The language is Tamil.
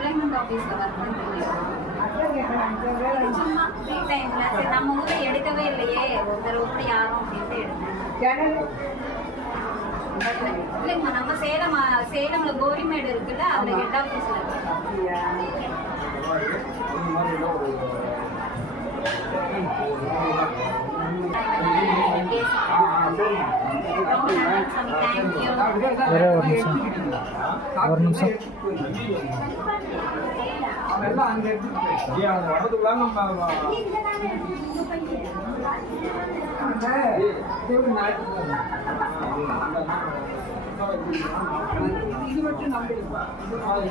எம்ப்ளாய்மெண்ட் ஆஃபீஸில் ஒர்க் பண்ணுறீங்க. சும்மா ஃப்ரீ டைமில் சரி நம்ம ஊரில் எடுக்கவே இல்லையே ஒரு தடவை கூட யாரும் அப்படின்ட்டு எடுத்தேன். இல்லைங்கம்மா நம்ம சேலம்ல கோரிமேடு இருக்குல்ல, அதில் ஹெட் ஆஃபீஸில் இருக்கு. ஒரு நிமிஷம் இது மட்டும் நம்பிடுப்பா கால்